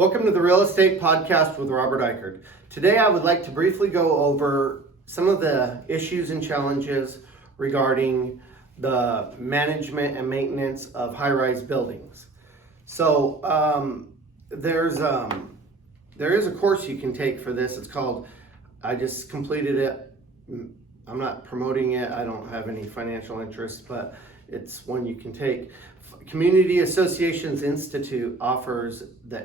Welcome to the Real Estate Podcast with Robert Ikard. Today I would like to briefly go over some of the issues and challenges regarding the management and maintenance of high-rise buildings. So there is a course you can take for this. It's called, I just completed it. I'm not promoting it. I don't have any financial interest, but it's one you can take. Community Associations Institute offers the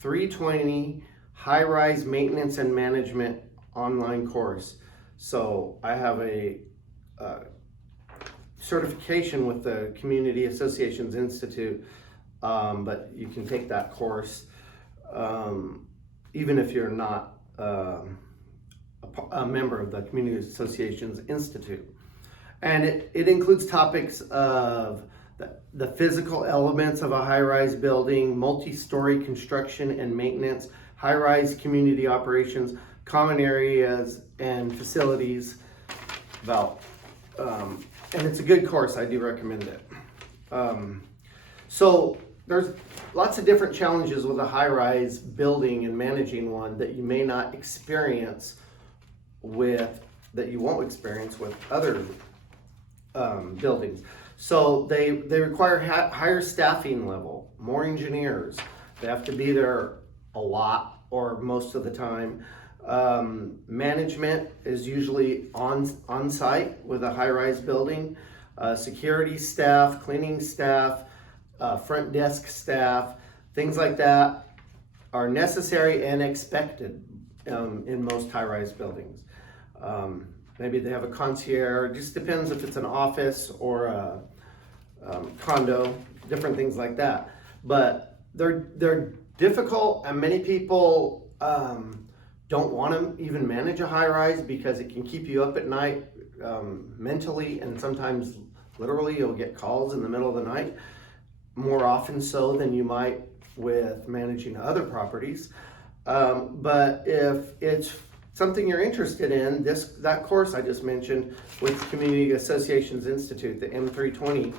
M320 High-Rise Maintenance and Management online course. So I have a certification with the Community Associations Institute, but you can take that course even if you're not a member of the Community Associations Institute. And it includes topics of the physical elements of a high-rise building, multi-story construction and maintenance, high-rise community operations, common areas and facilities. And it's a good course. I do recommend it. So there's lots of different challenges with a high-rise building and managing one that you may not experience that you won't experience with other buildings. So they require higher staffing level, more engineers. They have to be there a lot or most of the time. Management is usually on site with a high-rise building. Security staff, cleaning staff, front desk staff, things like that are necessary and expected in most high-rise buildings. Maybe they have a concierge. It just depends if it's an office or a condo, different things like that. But they're difficult, and many people don't want to even manage a high-rise because it can keep you up at night mentally, and sometimes literally you'll get calls in the middle of the night, more often so than you might with managing other properties. But if it's something you're interested in, that course I just mentioned with Community Associations Institute, the M320,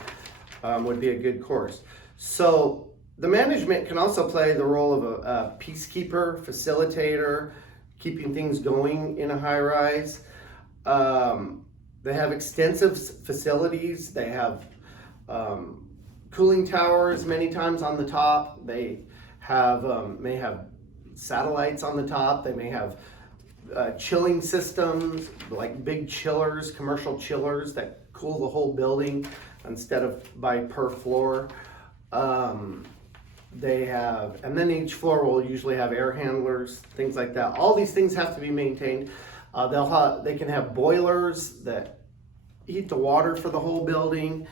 would be a good course. So the management can also play the role of a peacekeeper, facilitator, keeping things going in a high-rise. They have extensive facilities. They have cooling towers many times on the top. They may have satellites on the top. They may have chilling systems, like big chillers, commercial chillers that cool the whole building instead of by per floor. They have, and then each floor will usually have air handlers, things like that. All these things have to be maintained. They can have boilers that heat the water for the whole building.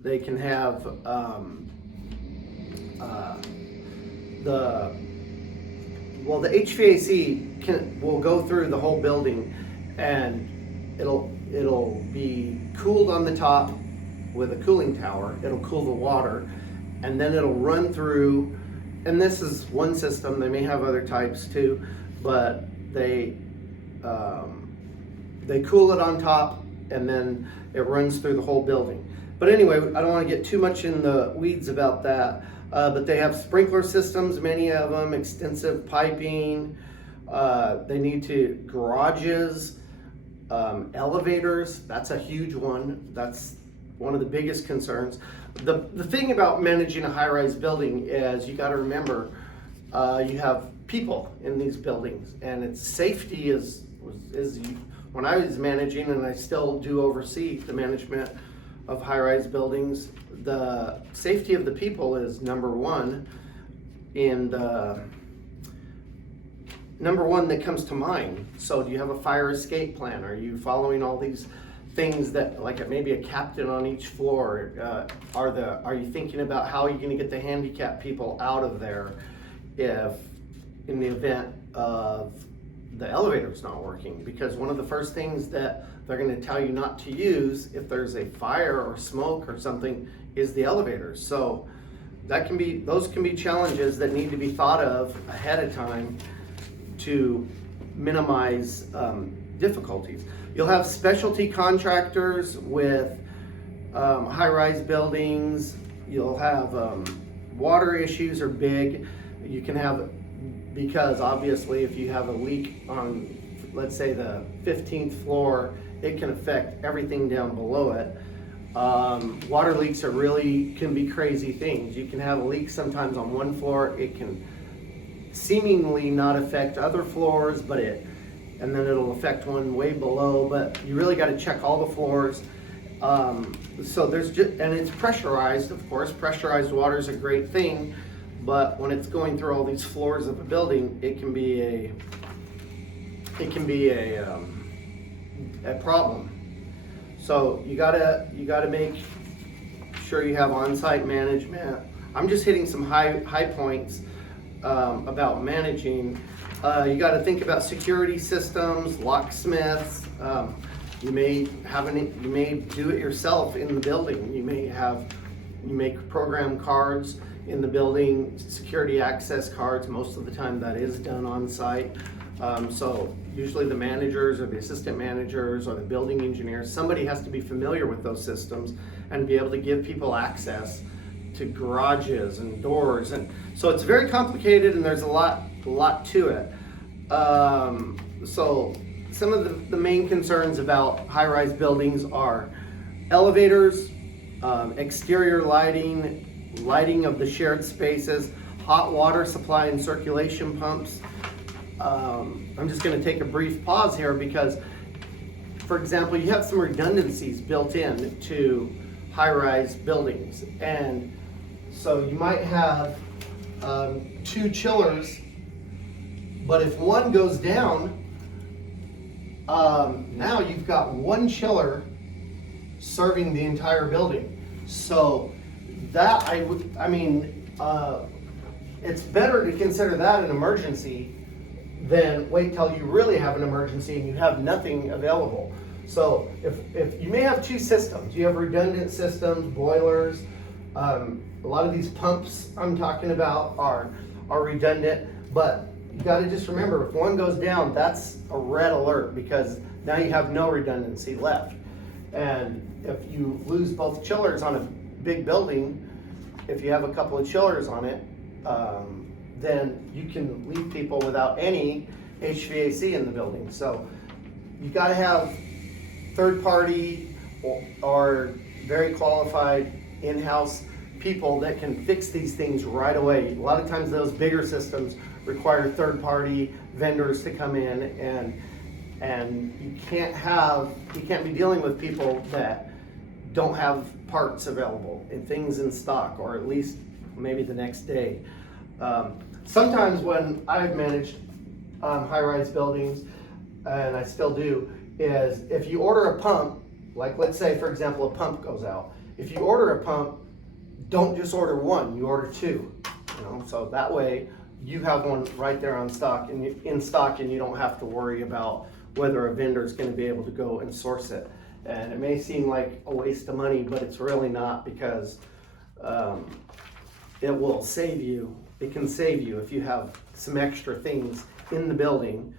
They can have the HVAC will go through the whole building, and it'll be cooled on the top with a cooling tower. It'll cool the water, and then it'll run through. And this is one system. They may have other types too, but they cool it on top, and then it runs through the whole building. But anyway, I don't want to get too much in the weeds about that. But they have sprinkler systems, many of them, extensive piping. They need garages, elevators. That's a huge one. That's one of the biggest concerns. The thing about managing a high-rise building is you got to remember you have people in these buildings, and its safety is when I was managing, and I still do oversee the management of high-rise buildings, the safety of the people is number one that comes to mind. So do you have a fire escape plan? Are you following all these things that, like maybe a captain on each floor? Are you thinking about how you're going to get the handicapped people out of there if in the event of the elevator's not working? Because one of the first things that they're going to tell you not to use if there's a fire or smoke or something is the elevators. So those can be challenges that need to be thought of ahead of time to minimize difficulties. You'll have specialty contractors with high-rise buildings. You'll have water issues are big. You can have, because obviously if you have a leak on, let's say, the 15th floor, it can affect everything down below it. Water leaks can be crazy things. You can have a leak sometimes on one floor. It can seemingly not affect other floors, and then it'll affect one way below, but you really got to check all the floors. So and it's pressurized, of course. Pressurized water is a great thing, but when it's going through all these floors of a building, it can be a problem. So you gotta make sure you have on-site management. I'm just hitting some high points about managing. You got to think about security systems, locksmiths. You may do it yourself in the building. You make program cards in the building, security access cards. Most of the time that is done on site. So usually the managers or the assistant managers or the building engineers, somebody has to be familiar with those systems and be able to give people access to garages and doors. And so it's very complicated, and there's a lot to it. So some of the main concerns about high-rise buildings are elevators, exterior lighting of the shared spaces, hot water supply and circulation pumps. I'm just going to take a brief pause here because, for example, you have some redundancies built in to high-rise buildings, and so you might have 2 chillers, but if one goes down, now you've got 1 chiller serving the entire building. So that it's better to consider that an emergency than wait till you really have an emergency and you have nothing available. So if you may have 2 systems, you have redundant systems, boilers. A lot of these pumps I'm talking about are redundant, but you got to just remember, if one goes down, that's a red alert because now you have no redundancy left. And if you lose both chillers on a big building, if you have a couple of chillers on it, then you can leave people without any HVAC in the building. So you got to have third party or very qualified in-house people that can fix these things right away. A lot of times those bigger systems require third party vendors to come in, and you can't be dealing with people that don't have parts available and things in stock, or at least maybe the next day. Sometimes when I've managed high-rise buildings, and I still do, is if you order a pump, like let's say for example a pump goes out. If you order a pump, don't just order 1, you order 2. So that way you have one right there in stock, and you don't have to worry about whether a vendor is going to be able to go and source it. And it may seem like a waste of money, but it's really not, because it will save you. It can save you if you have some extra things in the building.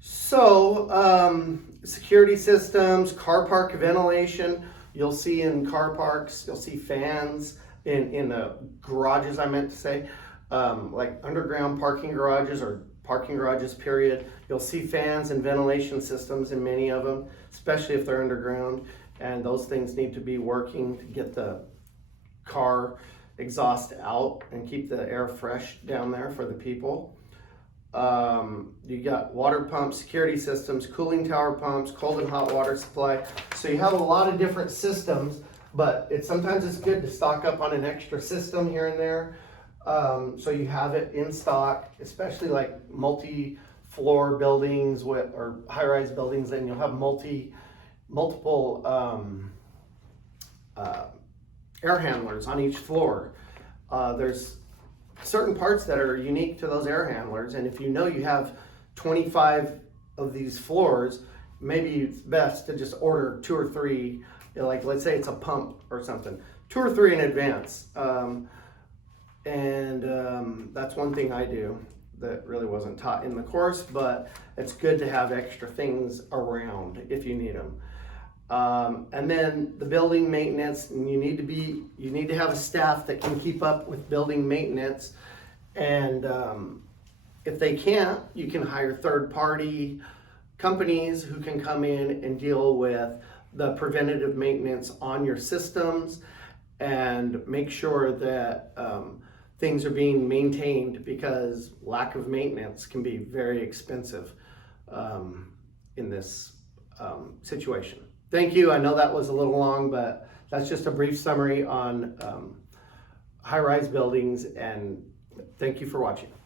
So security systems, car park ventilation. You'll see in car parks, you'll see fans in the garages, I meant to say, like underground parking garages or parking garages, period. You'll see fans and ventilation systems in many of them, especially if they're underground. And those things need to be working to get the car exhaust out and keep the air fresh down there for the people. You got water pumps, security systems, cooling tower pumps, cold and hot water supply. So you have a lot of different systems, but sometimes it's good to stock up on an extra system here and there. So you have it in stock, especially like multi-floor buildings or high-rise buildings, and you'll have multiple air handlers on each floor. There's certain parts that are unique to those air handlers, and if you know you have 25 of these floors, maybe it's best to just order 2 or 3, like let's say it's a pump or something, 2 or 3 in advance. That's one thing I do that really wasn't taught in the course, but it's good to have extra things around if you need them. And then the building maintenance, and you need to have a staff that can keep up with building maintenance And if they can't, you can hire third-party companies who can come in and deal with the preventative maintenance on your systems and make sure that things are being maintained, because lack of maintenance can be very expensive in this situation. Thank you. I know that was a little long, but that's just a brief summary on high-rise buildings, and thank you for watching.